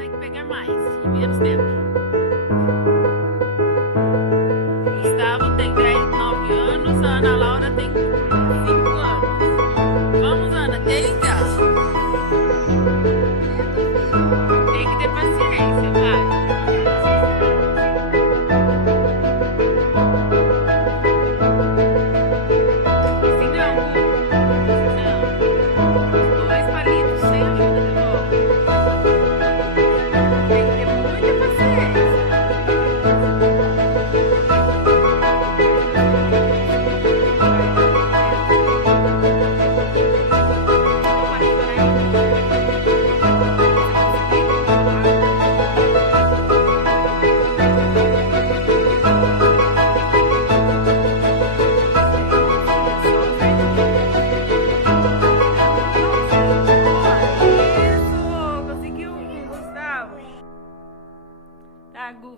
consegue pegar mais em menos tempo. Gustavo tem 9 anos, a Ana Laura tem 5 anos. Vamos, Ana, tenta. Tem que ter paciência, vai.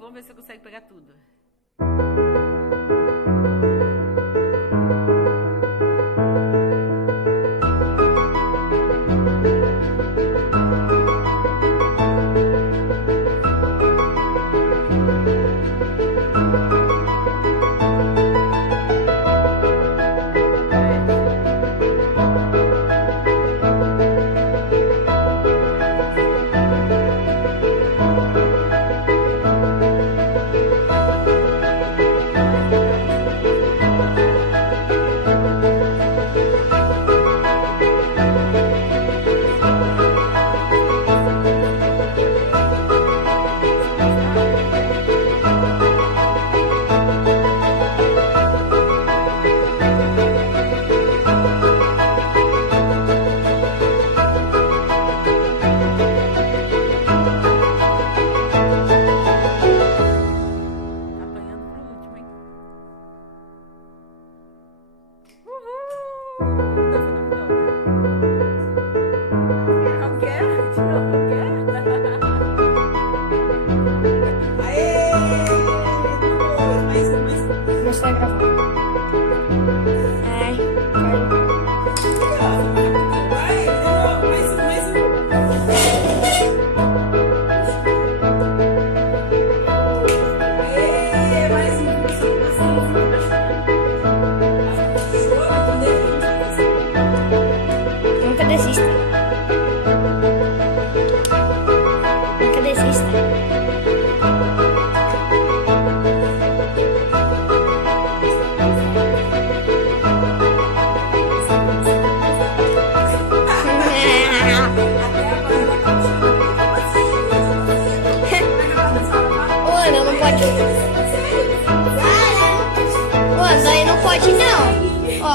Vamos ver se você consegue pegar tudo.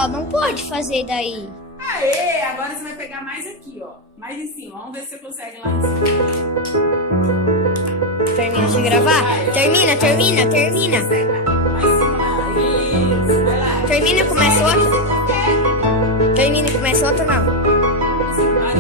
Não pode fazer daí. Aê, agora você vai pegar mais aqui, ó. Mais em cima. Vamos ver se você consegue lá em cima. Termina de gravar? Vai. Termina. Mais em cima lá. Isso, vai lá. Termina e começa outro? Termina e começa outro, não. Sim, vai.